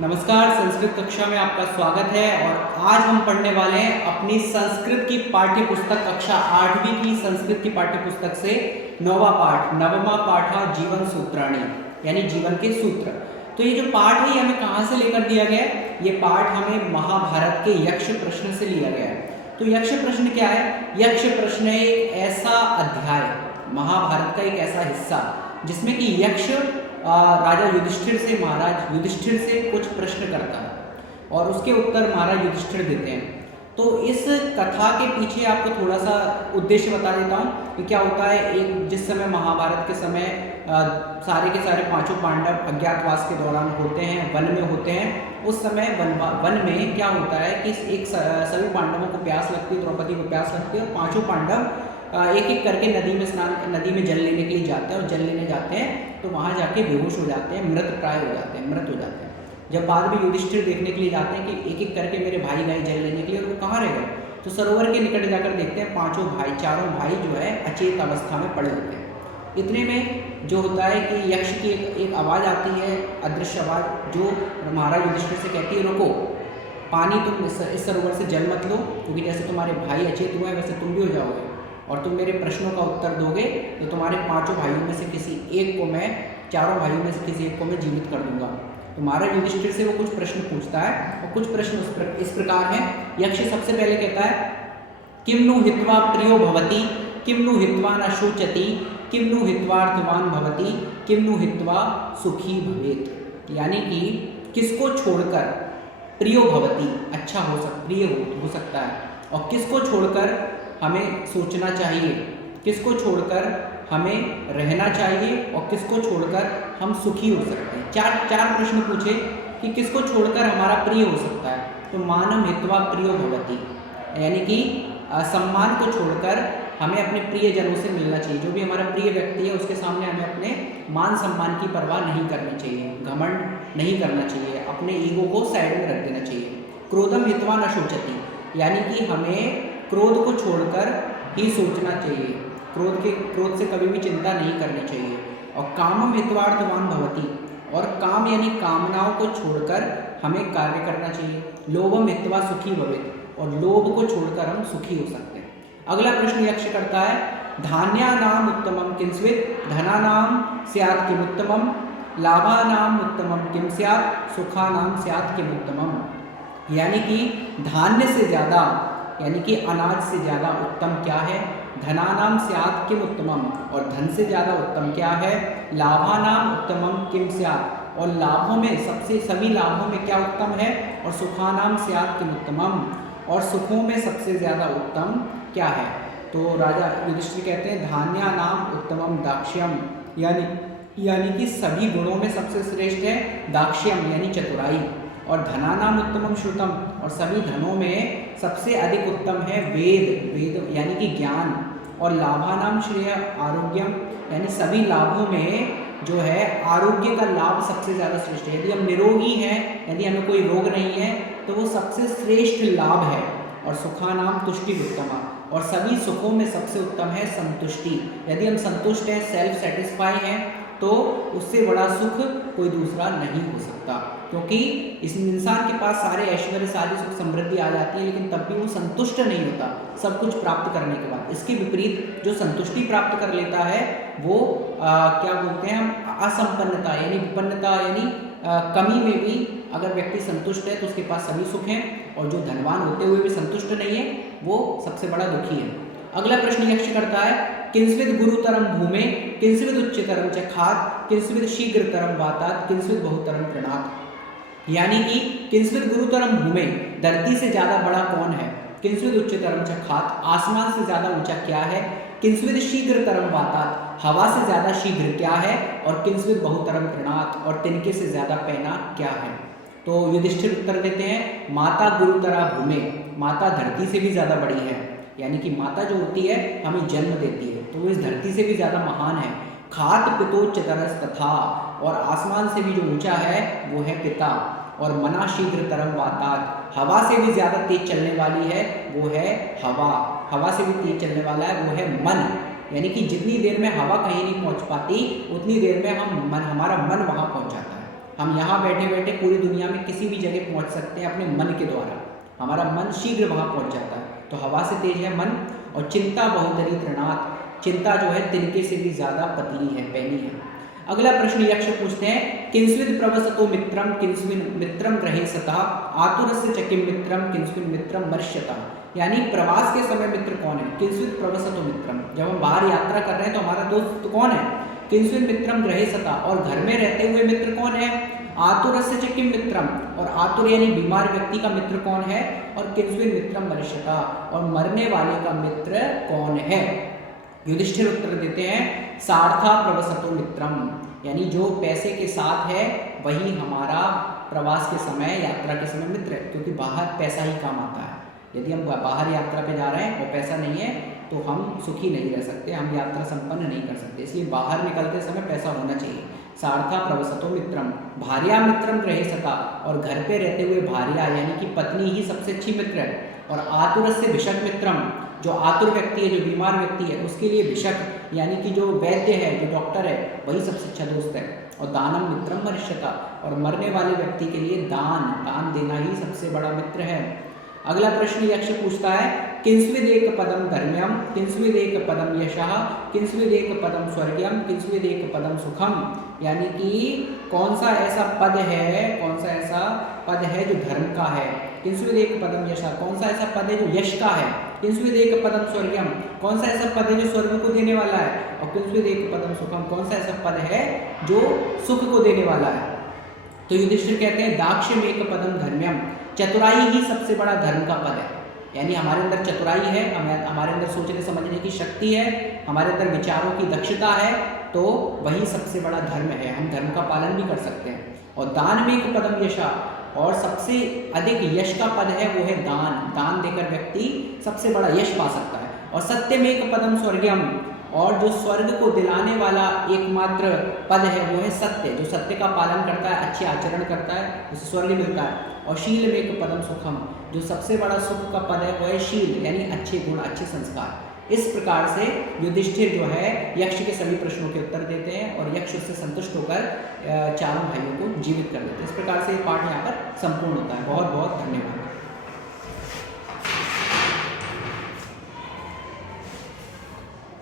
नमस्कार। संस्कृत कक्षा में आपका स्वागत है और आज हम पढ़ने वाले हैं अपनी संस्कृत की पाठ्य पुस्तक कक्षा 8वीं की संस्कृत की पाठ्य पुस्तक से नौवा पाठ नवमा पाठा जीवन सूत्राणी यानी जीवन के सूत्र। तो ये जो पाठ है ये हमें कहाँ से लेकर दिया गया है? ये पाठ हमें महाभारत के यक्ष प्रश्न से लिया गया है। तो यक्ष प्रश्न क्या है? यक्ष प्रश्न एक ऐसा अध्याय, महाभारत का एक ऐसा हिस्सा जिसमें कि यक्ष राजा युधिष्ठिर से महाराज युधिष्ठिर से कुछ प्रश्न करता है और उसके उत्तर महाराज युधिष्ठिर देते हैं। तो इस कथा के पीछे आपको थोड़ा सा उद्देश्य बता देता हूँ कि क्या होता है। एक जिस समय महाभारत के समय सारे के सारे पांचों पांडव अज्ञातवास के दौरान होते हैं, वन में होते हैं, उस समय वन में क्या होता है कि एक सभी पांडवों को प्यास लगती है, द्रौपदी को प्यास लगती है और पांचों पांडव एक एक करके नदी में जल लेने के लिए जाते हैं और जल लेने जाते हैं तो वहाँ जाके बेहोश हो जाते हैं, मृत प्राय हो जाते हैं, मृत हो जाते हैं। जब बाद में युधिष्ठिर देखने के लिए जाते हैं कि एक एक करके मेरे भाई गए जल लेने के लिए और वो कहाँ रह गए, तो सरोवर के निकट जाकर देखते हैं चारों भाई जो है अचेत अवस्था में पड़े होते हैं। इतने में जो होता है कि यक्ष की एक आवाज़ आती है, अदृश्य आवाज़, जो महाराज युधिष्ठिर से कहती है रुको, पानी तुम इस सरोवर से जल मत लो, क्योंकि जैसे तुम्हारे भाई अचेत हुए हैं वैसे तुम भी हो जाओगे और तुम मेरे प्रश्नों का उत्तर दोगे तो तुम्हारे पांचों भाइयों में से किसी एक को मैं, चारों भाइयों में से किसी एक को मैं जीवित कर दूंगा। तो महाराज युधिष्ठिर से वो कुछ प्रश्न पूछता है और कुछ प्रश्न इस प्रकार हैं। यक्ष सबसे पहले कहता है किम नु हित्वा प्रियो भवति, किम नु हित्वा न शोचति, किम नु हित्वार्थवान भवति, किम नु हित्वा सुखी भवेत। यानी कि किसको छोड़कर प्रियो भवति अच्छा प्रिय हो सकता है और किसको छोड़कर हमें सोचना चाहिए, किसको छोड़कर हमें रहना चाहिए और किसको छोड़कर हम सुखी हो सकते हैं। चार प्रश्न पूछे कि किसको छोड़कर हमारा प्रिय हो सकता है। तो मानम हित्वा प्रियो भवति, यानी कि सम्मान को छोड़कर हमें अपने प्रिय जनों से मिलना चाहिए। जो भी हमारा प्रिय व्यक्ति है उसके सामने हमें अपने मान सम्मान की परवाह नहीं करनी चाहिए, घमंड नहीं करना चाहिए, अपने ईगो को साइड में रख देना चाहिए। क्रोधम हित्वा न शोचति, यानी कि हमें क्रोध को छोड़कर ही सोचना चाहिए, क्रोध से कभी भी चिंता नहीं करनी चाहिए। और कामम हित्वार्थवान भवति, और काम यानी कामनाओं को छोड़कर हमें कार्य करना चाहिए। लोभम हित्वा सुखी भवेत, और लोभ को छोड़कर हम सुखी हो सकते हैं। अगला प्रश्न यक्ष करता है धान्यानाम उत्तमम किंस्वित्, धनानाम स्यात् किमुत्तमम, लाभानाम उत्तमम किम स्यात्, सुखानाम स्यात् किमुत्तमम। यानी कि धान्य से ज़्यादा, यानी कि अनाज से ज़्यादा उत्तम क्या है, धनानाम स्यात् किम उत्तमम, और धन से ज़्यादा उत्तम क्या है, लाभानाम उत्तमम किम स्यात्, और लाभों में सभी लाभों में क्या उत्तम है, और सुखानाम स्यात् किम उत्तमम, और सुखों में सबसे ज़्यादा उत्तम क्या है। तो राजा युधिष्ठिर कहते हैं धान्यानाम उत्तमम दाक्ष्यम, यानी कि सभी गुणों में सबसे श्रेष्ठ है दाक्ष्यम यानी चतुराई, और धनानाम उत्तमम श्रुतम, और सभी धनों में सबसे अधिक उत्तम है वेद यानी कि ज्ञान, और लाभानाम श्रेय आरोग्यम, यानी सभी लाभों में जो है आरोग्य का लाभ सबसे ज़्यादा श्रेष्ठ है। यदि हम निरोगी हैं, यदि हमें कोई रोग नहीं है तो वो सबसे श्रेष्ठ लाभ है। और सुखानाम तुष्टि उत्तमा, और सभी सुखों में सबसे उत्तम है संतुष्टि। यदि हम संतुष्ट हैं, सेल्फ सेटिस्फाई हैं, तो उससे बड़ा सुख कोई दूसरा नहीं हो सकता। क्योंकि इस इंसान के पास सारे ऐश्वर्य, सारी सुख समृद्धि आ जाती है, लेकिन तब भी वो संतुष्ट नहीं होता सब कुछ प्राप्त करने के बाद। इसके विपरीत जो संतुष्टि प्राप्त कर लेता है वो क्या बोलते हैं हम, असंपन्नता यानी विपन्नता यानी कमी में भी अगर व्यक्ति संतुष्ट है तो उसके पास सभी सुख हैं, और जो धनवान होते हुए भी संतुष्ट नहीं है वो सबसे बड़ा दुखी है। अगला प्रश्न यक्ष करता है किंस्विद गुरुतरम भूमे, किंस्विद उच्चतरम च खात्, किंस्विद शीघ्रतरम वातात्, किंस्विद बहुतरम प्रणात्। यानी कि किंस्विद गुरुतरम भूमे, धरती से ज़्यादा बड़ा कौन है, किंस्विद उच्चतरम च खात्, आसमान से ज़्यादा ऊंचा क्या है, किंस्विद शीघ्रतरम वातात्, हवा से ज़्यादा शीघ्र क्या है, और किंस्विद बहुतरम प्रणात्, और तिनके से ज़्यादा पैना क्या है। तो युधिष्ठिर उत्तर देते हैं माता गुरुतरा भूमे, माता धरती से भी ज़्यादा बड़ी है, यानी कि माता जो होती है हमें जन्म देती है तो वो इस धरती से भी ज़्यादा महान है। खात पितोच्चतरस तथा, और आसमान से भी जो ऊंचा है वो है पिता, और मना शीघ्रतरम वातात्, हवा से भी ज़्यादा तेज चलने वाली है वो है हवा से भी तेज चलने वाला है वो है मन। यानी कि जितनी देर में हवा कहीं नहीं पहुंच पाती उतनी देर में हमारा मन वहाँ पहुँच जाता है। हम यहाँ बैठे बैठे पूरी दुनिया में किसी भी जगह पहुँच सकते हैं अपने मन के द्वारा। हमारा मन शीघ्र वहाँ पहुँच जाता है। तो हवा से तेज है मन। और चिंता बहुतरी तृणात्, चिंता जो है तिनके से भी ज़्यादा पतली है, पैनी है। अगला प्रश्न यक्ष पूछते हैं, किंस्विद प्रवसतो मित्रम किंस्विन मित्रम रहे सतः आतुरस्य च किम मित्रम किंस्विन मित्रम मर्ष्यतः। यानी प्रवास के समय मित्र कौन है? किंस्विद प्रवसतो मित्रम, जब हम बाहर यात्रा कर रहे हैं तो हमारा दोस्त कौन है? किंस्विन मित्रम गृहे सतः, और घर में रहते हुए मित्र कौन है? आतुरस्य च किम मित्रम, और आतुर यानी बीमार व्यक्ति का मित्र कौन है? और किंस्विन मित्रम मर्ष्यतः, और मरने वाले का मित्र कौन है? युधिष्ठिर उत्तर देते हैं, सार्था प्रवसतो मित्रम, यानी जो पैसे के साथ है वही हमारा प्रवास के समय, यात्रा के समय मित्र है, क्योंकि बाहर पैसा ही काम आता है। यदि हम बाहर यात्रा पे जा रहे हैं और पैसा नहीं है तो हम सुखी नहीं रह सकते, हम यात्रा संपन्न नहीं कर सकते। इसलिए बाहर निकलते समय पैसा होना चाहिए। सार्था प्रवसतो मित्रम भार्या मित्रम गृहे सता, और घर पे रहते हुए भार्या यानी कि पत्नी ही सबसे अच्छी मित्र है। और आतुरस्य भिषक मित्रम, जो आतुर व्यक्ति है, जो बीमार व्यक्ति है, उसके लिए भिषक यानी कि जो वैद्य है, जो डॉक्टर है, वही सबसे अच्छा दोस्त है। और दानम मित्रम मर्ष्यता, और मरने वाले व्यक्ति के लिए दान देना ही सबसे बड़ा मित्र है। अगला प्रश्न यक्ष पूछता है, किंस्विद एक पदम धर्म्यम किंस्विद एक पदम यशः किंस्विद एक पदम स्वर्गम किंस्विद एक पदम सुखम। यानी कि कौन सा ऐसा पद है जो धर्म का है? किंस्विद एक पदम यशः, कौन सा ऐसा पद है जो यश का है? किंस्विद एक पदम स्वर्गम, कौन सा ऐसा पद है जो स्वर्ग को देने वाला है? और किंस्विद एक पदम सुखम, कौन सा ऐसा पद है जो सुख को देने वाला है? तो युधिष्ठिर कहते हैं, दाक्ष्यम एक पदम धर्म्यम, चतुराई ही सबसे बड़ा धर्म का पद है। यानी हमारे अंदर चतुराई है, हमारे अंदर सोचने समझने की शक्ति है, हमारे अंदर विचारों की दक्षता है, तो वही सबसे बड़ा धर्म है। हम धर्म का पालन भी कर सकते हैं। और दान में एक पदम यशा, और सबसे अधिक यश का पद है वो है दान देकर व्यक्ति सबसे बड़ा यश पा सकता है। और सत्य में एक पदम स्वर्गम, और जो स्वर्ग को दिलाने वाला एकमात्र पद है वो है सत्य, जो सत्य का पालन करता है, अच्छे आचरण करता है, उसे स्वर्ग मिलता है। और शील में एक पदम सुखम, जो सबसे बड़ा सुख का पद है वो है शील, यानी अच्छे गुण, अच्छे संस्कार। इस प्रकार से युधिष्ठिर जो है यक्ष के सभी प्रश्नों के उत्तर देते हैं और यक्ष उससे संतुष्ट होकर चारों भाइयों को जीवित कर देते हैं। इस प्रकार से ये पाठ यहाँ पर संपूर्ण होता है। बहुत बहुत धन्यवाद।